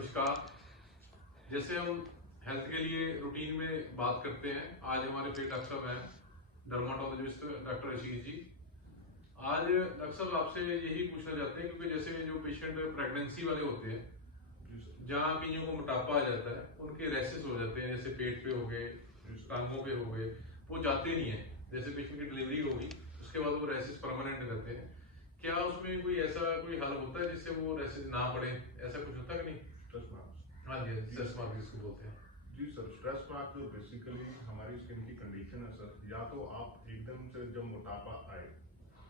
नमस्कार। जैसे हम हेल्थ के लिए रूटीन में बात करते हैं, आज हमारे पेट डॉक्टर साहब हैं डर्माटोलॉजिस्ट डॉक्टर आशीष जी। आज डॉक्टर साहब आपसे यही पूछना चाहते हैं क्योंकि जैसे जो पेशेंट प्रेगनेंसी वाले होते हैं, जहाँ कईयों को मोटापा आ जाता है, उनके रैसेस हो जाते हैं, जैसे पेट पे हो गए, टांगों पे हो गए, वो जाते नहीं है। जैसे पेशेंट की डिलीवरी होगी उसके बाद वो रैसेस परमानेंट रहते हैं। क्या उसमें कोई ऐसा कोई हल होता है जिससे वो रैसेस ना पड़े? ऐसा कुछ होता है कि नहीं? Stress marks. हाँ जी, स्ट्रेस मार्क जिसको बोलते हैं। जी सर, स्ट्रेस मार्क जो बेसिकली हमारी स्किन की कंडीशन है सर, या तो आप एकदम से जब मोटापा आए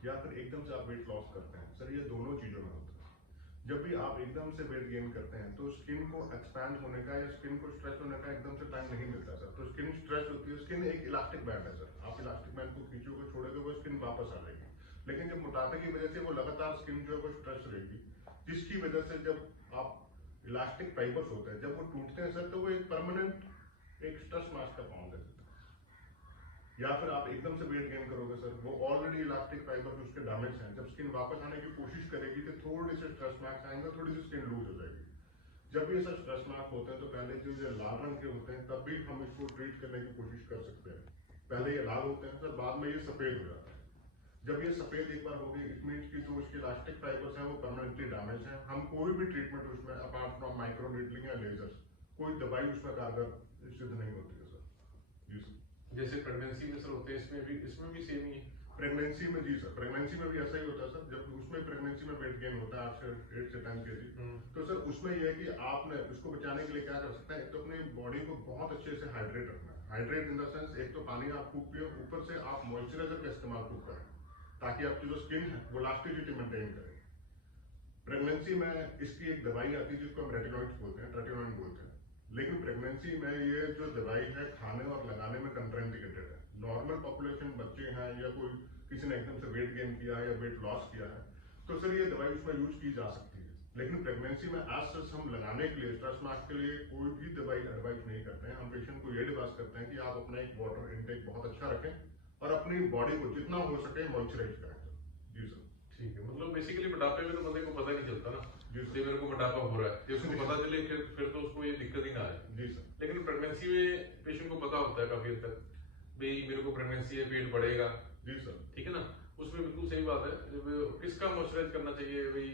या फिर एकदम से आप वेट लॉस करते हैं सर, ये दोनों चीजों में होता है। जब भी आप एकदम से वेट गेन करते हैं तो स्किन को एक्सपैंड होने का या स्किन को स्ट्रेच होने का एकदम से टाइम नहीं मिलता सर। तो स्किन स्ट्रेच होती है। स्किन एक इलास्टिक बैंड है सर, आप इलास्टिक बैंड को खींचोगे छोड़ोगे वो स्किन वापस आ जाएगी। लेकिन जब मोटापे की वजह से वो लगातार स्किन जो है वो स्ट्रेच रहेगी, जिसकी वजह से जब आप इलास्टिक फाइबर्स होते हैं जब वो टूटते हैं सर, तो वो एक परमानेंट एक स्ट्रेस मार्क का फॉर्म ले देते हैं। या फिर आप एकदम से वेट गेन करोगे सर, वो ऑलरेडी इलास्टिक फाइबर्स उसके डैमेज हैं, जब स्किन वापस आने की कोशिश करेगी तो थोड़े से स्ट्रेस मार्क्स आएंगे, थोड़ी सी स्किन लूज हो जाएगी। जब ये सर स्ट्रेस मार्क होते हैं तो पहले जो ये लाल रंग के होते हैं तब भी हम इसको ट्रीट करने की कोशिश कर सकते हैं। पहले ये लाल होते हैं सर, बाद में ये सफेद हो जाता है। जब ये सफेद एक बार हो गई, इट मीन्स कि जो उसके इलास्टिक फाइबर्स हैं वो परमानेंटली डैमेज हैं। हम कोई भी ट्रीटमेंट उसमें अपार्ट फ्रॉम माइक्रो नीडलिंग या लेजर्स, कोई दवाई उसमें कारगर सिद्ध नहीं होती है सर। जी सर। जैसे प्रेगनेंसी में सर होते हैं, इसमें भी सेम ही है। प्रेगनेंसी में जी सर, प्रेगनेंसी में भी ऐसा ही होता है सर। जब उसमें प्रेगनेंसी में वेट गेन होता है 8 से 10 kg, तो सर उसमें यह है कि आपने उसको बचाने के लिए क्या कर सकते हैं, एक तो अपनी बॉडी को बहुत अच्छे से हाइड्रेट रखना है। हाइड्रेट इन द सेंस, एक तो पानी आप खूब पियो, ऊपर से आप मॉइस्चराइजर का इस्तेमाल खूब करें ताकि आपकी जो स्किन है वो इलास्टिसिटी मेंटेन करे। प्रेगनेंसी में इसकी एक दवाई आती है जिसको हम रेटिनॉइड्स बोलते हैं, ट्रेटिनोइन बोलते हैं। लेकिन प्रेगनेंसी में ये जो दवाई है खाने और लगाने में कंट्राइंडिकेटेड है। नॉर्मल पॉपुलेशन बच्चे हैं या कोई किसी ने एकदम से वेट गेन किया है या वेट लॉस किया है तो सर ये दवाई उसमें यूज की जा सकती है। लेकिन प्रेगनेंसी में आज सच हम लगाने के लिए स्ट्रेस मार्क के लिए कोई भी दवाई एडवाइस नहीं करते हैं। हम पेशेंट को ये एडवाइस करते हैं कि आप अपना एक वाटर इनटेक बहुत अच्छा रखें और अपनी बॉडी को जितना हो सके मॉइस्चराइज करें सर। जी सर। ठीक है, मतलब बेसिकली मोटापे में तो बंदे को पता नहीं चलता ना जी कि मेरे को मोटापा हो रहा है, कि उसको पता चले फिर तो उसको ये दिक्कत ही ना आए। जी सर। लेकिन प्रेगनेंसी में पेशेंट को पता होता है काफी हद तक, भाई मेरे को प्रेगनेंसी है, पेट बढ़ेगा। जी सर। ठीक है ना, उसमें बिल्कुल सही बात है। जब किसका मॉइस्चराइज करना चाहिए, भाई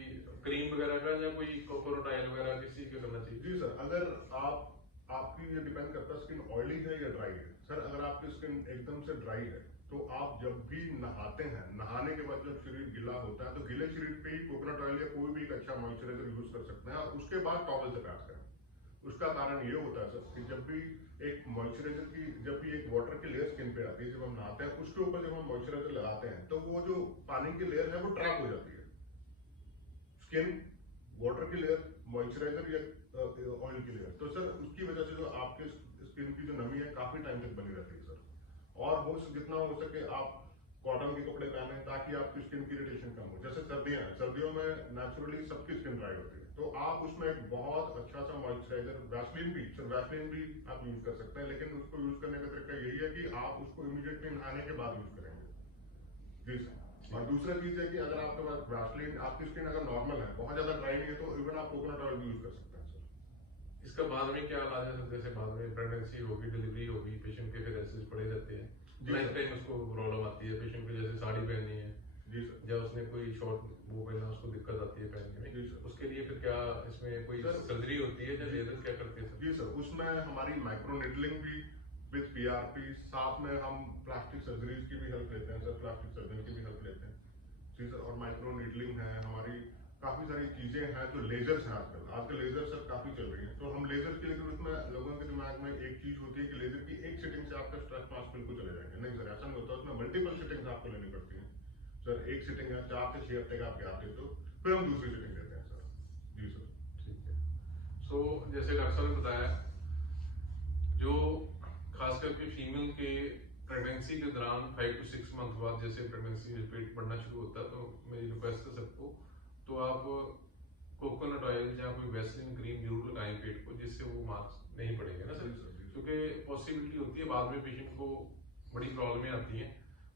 क्रीम वगैरह का या कोई कोकोनट ऑयल वगैरह किसी का करना चाहिए? जी सर, अगर आपकी ये डिपेंड करता है स्किन ऑयली है या ड्राई है। सर अगर आपकी स्किन एकदम से ड्राई है तो आप जब भी नहाते हैं, नहाने के बाद जब शरीर गीला होता है तो गीले शरीर पे ही कोकोनट ऑयल या कोई भी एक अच्छा मॉइस्चराइजर यूज कर सकते हैं और उसके बाद टॉवल से पैच करें। उसका कारण ये होता है सर कि जब भी एक मॉइस्चराइजर की जब भी एक वाटर की लेयर स्किन पे आती है, जब हम नहाते हैं उसके ऊपर जब हम मॉइस्चराइजर लगाते हैं तो वो जो पानी की लेयर है वो ट्रैप हो जाती है। स्किन वाटर की लेयर, मॉइस्चराइजर या ऑयल की लेयर, तो सर उसकी वजह से जो आपके स्किन की जो नमी है काफी टाइम तक बनी रहती है सर। और वो जितना हो सके आप कॉटन के कपड़े पहने ताकि आपकी स्किन की इरिटेशन कम हो। जैसे सर्दियां हैं, सर्दियों में नेचुरली सबकी स्किन ड्राई होती है तो आप उसमें एक बहुत अच्छा सा मॉइस्चराइजर, वैसलीन भी आप यूज कर सकते हैं। लेकिन उसको यूज करने का तरीका यही है कि आप उसको इमीडिएटली नहाने के बाद यूज करेंगे। जी सर। और दूसरा चीज है कि अगर आपके पास वैसलीन, आपकी स्किन अगर नॉर्मल है, बहुत ज्यादा ड्राई नहीं है, तो इवन आप कोकोनट ऑयल भी यूज कर सकते हैं सर। इसका बाद में क्या इलाज है? जैसे बाद में प्रेगनेंसी होगी, डिलीवरी होगी, पेशेंट के फिर रैसेस पड़े रहते हैं, लाइफ टाइम उसको प्रॉब्लम आती है। पेशेंट को जैसे साड़ी पहननी है जी सर, या उसने कोई शॉर्ट वो पहना, उसको दिक्कत आती है पहनने में। जी सर। उसके लिए फिर क्या इसमें कोई सर्जरी होती है या लेजर क्या करते हैं? जी सर, उसमें हमारी माइक्रो नीडलिंग भी विद पीआरपी, साथ में हम प्लास्टिक सर्जरीज की भी हेल्प लेते हैं सर, प्लास्टिक सर्जन की भी हेल्प लेते हैं। जी सर। और माइक्रो नीडलिंग है हमारी, काफी सारी चीजें हैं जो लेजर्स हैं आजकल लेजर सर काफी चल रही है तो हम लेजर के, लेकिन उसमें लोगों के दिमाग में एक चीज होती है कि लेजर की एक सिटिंग से आपका स्ट्रेस मार्क्स बिल्कुल चले जाएंगे। नहीं सर, ऐसा नहीं होता। उसमें मल्टीपल सिटिंग्स आपको लेनी पड़ती है सर। एक सिटिंग है 4 से 6 हफ्ते का आप गैप देते हो, फिर हम दूसरी सिटिंग देते हैं सर। जी सर। ठीक है। सो जैसे डॉक्टर साहब ने बताया, जो खास करके फीमेल के प्रेगनेंसी के दौरान 5 to 6 मंथ बाद जैसे प्रेगनेंसी में पेट बढ़ना शुरू होता है, तो मेरी रिक्वेस्ट है सबको, तो आप कोकोनट ऑयल या कोई वैसलीन क्रीम जरूर लगाएं पेट को, जिससे वो मार्क्स नहीं पड़ेंगे ना सर। क्योंकि पॉसिबिलिटी होती है बाद में पेशेंट को बड़ी प्रॉब्लमें आती हैं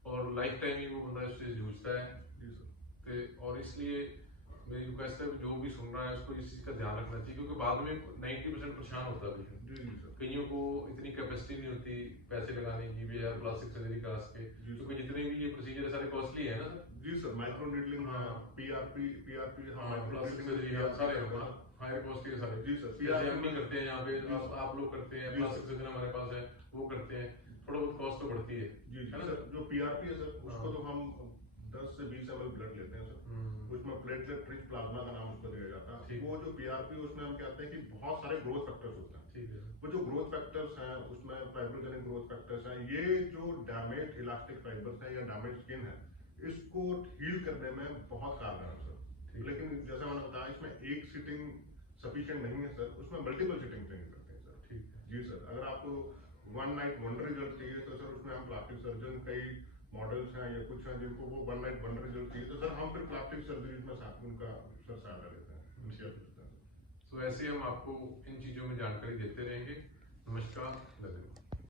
और लाइफ टाइम ही वो बंदा इससे जूझता है। जी सर। और इसलिए मेरी रिक्वेस्ट है जो भी सुन रहा है उसको इस चीज का ध्यान रखना चाहिए, क्योंकि बाद में 90% परेशान होता है पेशेंट। जी जी सर। कईयों को इतनी कैपेसिटी नहीं होती पैसे लगाने की भी यार प्लास्टिक सर्जरी करा सके, क्योंकि जितने भी ये प्रोसीजर है सारे कॉस्टली है ना सर। जी sir, micro needling, PRP plastic surgery सारे हायर कॉस्ट के सारे। जी सर, जैसे हम नहीं करते हैं यहाँ पे, आप लोग करते हैं, प्लास्टिक सर्जन हमारे पास है वो करते हैं, थोड़ा बहुत कॉस्ट तो बढ़ती है। जी जी सर। जो पीआरपी है सर, उसको तो हम 10 से 20 ml ब्लड लेते हैं सर, उसमें प्लेटलेट रिच प्लाज्मा का नाम उसको दिया जाता है। वो जो पीआरपी उसमें हम कहते हैं कि बहुत सारे ग्रोथ फैक्टर्स होते हैं। ठीक है। वो जो ग्रोथ फैक्टर्स हैं उसमें फाइब्रोजेनिक ग्रोथ फैक्टर्स हैं, ये जो डैमेज इलास्टिक फाइबर्स हैं या डैमेज स्किन है, इसको हील करने में बहुत कारगर है सर। लेकिन जैसा मैंने बताया, इसमें एक सिटिंग सफिशिएंट नहीं है सर, उसमें मल्टीपल सिटिंग चाहिए करते हैं सर। ठीक है जी सर। अगर आपको वन नाइट वंडर रिजल्ट चाहिए तो सर उसमें हम प्लास्टिक सर्जन कई मॉडल्स हैं या कुछ हैं जिनको वो वन नाइट वंडर रिजल्ट चाहिए, तो सर हम फिर प्लास्टिक सर्जरी में साथ उनका सर सहारा लेते हैं, इनिशिएट करते हैं। तो ऐसे हम आपको इन चीजों में जानकारी देते रहेंगे। नमस्कार, धन्यवाद।